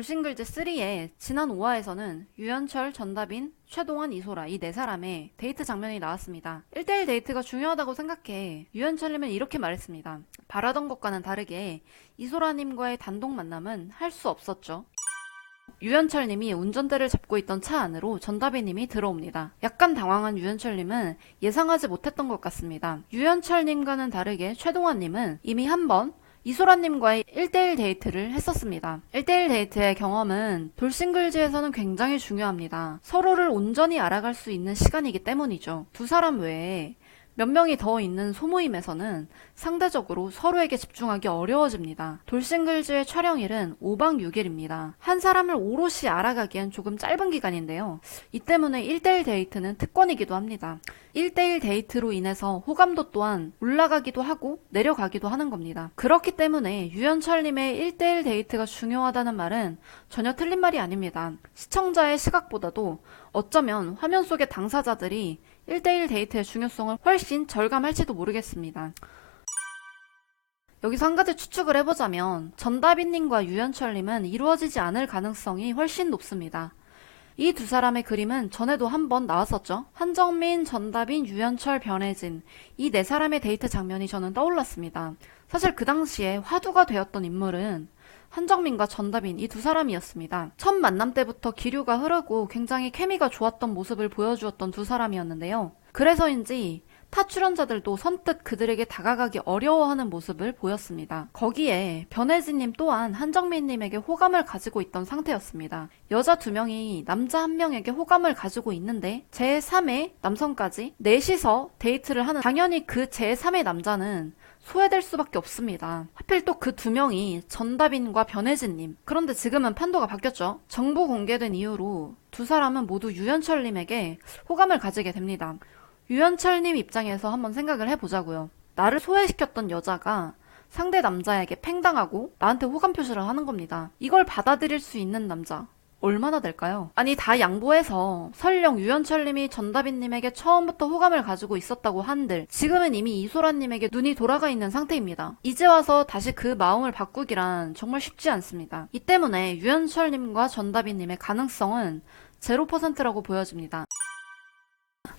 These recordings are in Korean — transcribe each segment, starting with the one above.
돌싱글즈 3의 지난 5화에서는 유연철, 전다빈, 최동환, 이소라 이 네 사람의 데이트 장면이 나왔습니다. 1대1 데이트가 중요하다고 생각해 유연철님은 이렇게 말했습니다. 바라던 것과는 다르게 이소라님과의 단독 만남은 할 수 없었죠. 유연철님이 운전대를 잡고 있던 차 안으로 전다빈님이 들어옵니다. 약간 당황한 유연철님은 예상하지 못했던 것 같습니다. 유연철님과는 다르게 최동환님은 이미 한번 이소라님과의 1대1 데이트를 했었습니다. 1대1 데이트의 경험은 돌싱글즈에서는 굉장히 중요합니다. 서로를 온전히 알아갈 수 있는 시간이기 때문이죠. 두 사람 외에 몇 명이 더 있는 소모임에서는 상대적으로 서로에게 집중하기 어려워집니다. 돌싱글즈의 촬영일은 5박 6일입니다. 한 사람을 오롯이 알아가기엔 조금 짧은 기간인데요. 이 때문에 1대1 데이트는 특권이기도 합니다. 1대1 데이트로 인해서 호감도 또한 올라가기도 하고 내려가기도 하는 겁니다. 그렇기 때문에 유연철님의 1대1 데이트가 중요하다는 말은 전혀 틀린 말이 아닙니다. 시청자의 시각보다도 어쩌면 화면 속의 당사자들이 1대1 데이트의 중요성을 훨씬 절감할지도 모르겠습니다. 여기서 한 가지 추측을 해보자면 전다빈님과 유연철님은 이루어지지 않을 가능성이 훨씬 높습니다. 이 두 사람의 그림은 전에도 한번 나왔었죠. 한정민, 전다빈, 유연철, 변혜진 이 네 사람의 데이트 장면이 저는 떠올랐습니다. 사실 그 당시에 화두가 되었던 인물은 한정민과 전다빈 이 두 사람이었습니다. 첫 만남 때부터 기류가 흐르고 굉장히 케미가 좋았던 모습을 보여주었던 두 사람이었는데요. 그래서인지 타 출연자들도 선뜻 그들에게 다가가기 어려워하는 모습을 보였습니다. 거기에 변혜진님 또한 한정민님에게 호감을 가지고 있던 상태였습니다. 여자 두 명이 남자 한 명에게 호감을 가지고 있는데 제3의 남성까지 넷이서 데이트를 하는, 당연히 그 제3의 남자는 소외될 수밖에 없습니다. 하필 또 그 두 명이 전다빈과 변혜진님. 그런데 지금은 판도가 바뀌었죠. 정보 공개된 이후로 두 사람은 모두 유연철님에게 호감을 가지게 됩니다. 유연철님 입장에서 한번 생각을 해보자고요. 나를 소외시켰던 여자가 상대 남자에게 팽당하고 나한테 호감 표시를 하는 겁니다. 이걸 받아들일 수 있는 남자 얼마나 될까요? 아니, 다 양보해서 설령 유연철님이 전다빈님에게 처음부터 호감을 가지고 있었다고 한들 지금은 이미 이소라님에게 눈이 돌아가 있는 상태입니다. 이제 와서 다시 그 마음을 바꾸기란 정말 쉽지 않습니다. 이 때문에 유연철님과 전다빈님의 가능성은 0%라고 보여집니다.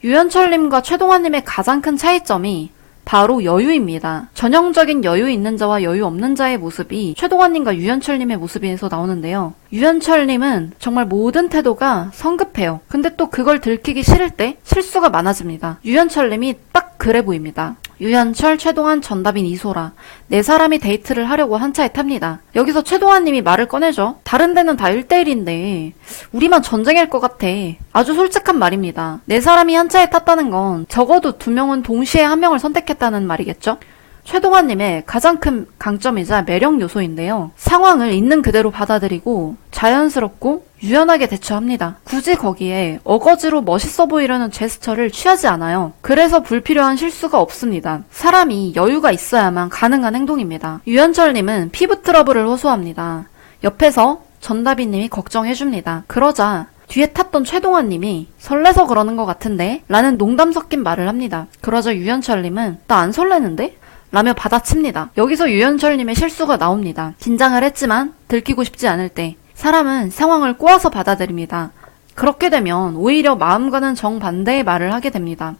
유연철님과 최동환님의 가장 큰 차이점이 바로 여유입니다. 전형적인 여유 있는 자와 여유 없는 자의 모습이 최동환님과 유연철님의 모습에서 나오는데요. 유연철님은 정말 모든 태도가 성급해요. 근데 또 그걸 들키기 싫을 때 실수가 많아집니다. 유연철님이 딱 그래 보입니다. 유연철, 최동환, 전다빈, 이소라 네 사람이 데이트를 하려고 한 차에 탑니다. 여기서 최동환님이 말을 꺼내죠. 다른 데는 다 1대1인데 우리만 전쟁일 것 같아. 아주 솔직한 말입니다. 네 사람이 한 차에 탔다는 건 적어도 두 명은 동시에 한 명을 선택했다는 말이겠죠? 최동환님의 가장 큰 강점이자 매력 요소인데요. 상황을 있는 그대로 받아들이고 자연스럽고 유연하게 대처합니다. 굳이 거기에 어거지로 멋있어 보이려는 제스처를 취하지 않아요. 그래서 불필요한 실수가 없습니다. 사람이 여유가 있어야만 가능한 행동입니다. 유연철님은 피부 트러블을 호소합니다. 옆에서 전다빈님이 걱정해줍니다. 그러자 뒤에 탔던 최동환님이 설레서 그러는 것 같은데? 라는 농담 섞인 말을 합니다. 그러자 유연철님은 나 안 설레는데? 라며 받아칩니다. 여기서 유연철님의 실수가 나옵니다. 긴장을 했지만 들키고 싶지 않을 때 사람은 상황을 꼬아서 받아들입니다. 그렇게 되면 오히려 마음과는 정반대의 말을 하게 됩니다.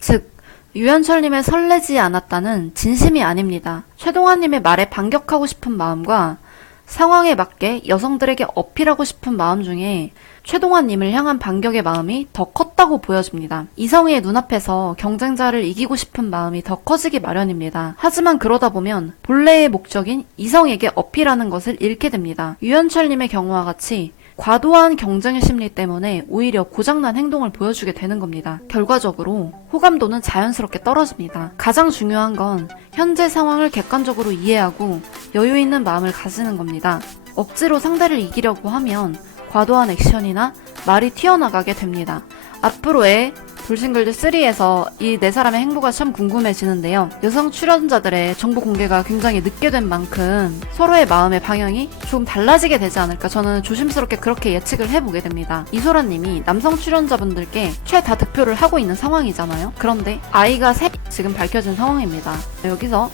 즉, 유연철님의 설레지 않았다는 진심이 아닙니다. 최동환님의 말에 반격하고 싶은 마음과 상황에 맞게 여성들에게 어필하고 싶은 마음 중에 최동환님을 향한 반격의 마음이 더 컸다고 보여집니다. 이성의 눈앞에서 경쟁자를 이기고 싶은 마음이 더 커지기 마련입니다. 하지만 그러다 보면 본래의 목적인 이성에게 어필하는 것을 잃게 됩니다. 유연철님의 경우와 같이 과도한 경쟁의 심리 때문에 오히려 고장난 행동을 보여주게 되는 겁니다. 결과적으로 호감도는 자연스럽게 떨어집니다. 가장 중요한 건 현재 상황을 객관적으로 이해하고 여유 있는 마음을 가지는 겁니다. 억지로 상대를 이기려고 하면 과도한 액션이나 말이 튀어나가게 됩니다. 앞으로의 돌싱글즈 3에서 이 네 사람의 행보가 참 궁금해지는데요. 여성 출연자들의 정보 공개가 굉장히 늦게 된 만큼 서로의 마음의 방향이 좀 달라지게 되지 않을까, 저는 조심스럽게 그렇게 예측을 해보게 됩니다. 이소라님이 남성 출연자분들께 최다 득표를 하고 있는 상황이잖아요. 그런데 아이가 셋 지금 밝혀진 상황입니다. 여기서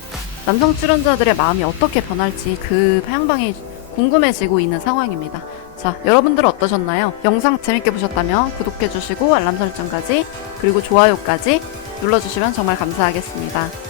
남성 출연자들의 마음이 어떻게 변할지 그 향방이 궁금해지고 있는 상황입니다. 자, 여러분들은 어떠셨나요? 영상 재밌게 보셨다면 구독해주시고 알람 설정까지 그리고 좋아요까지 눌러주시면 정말 감사하겠습니다.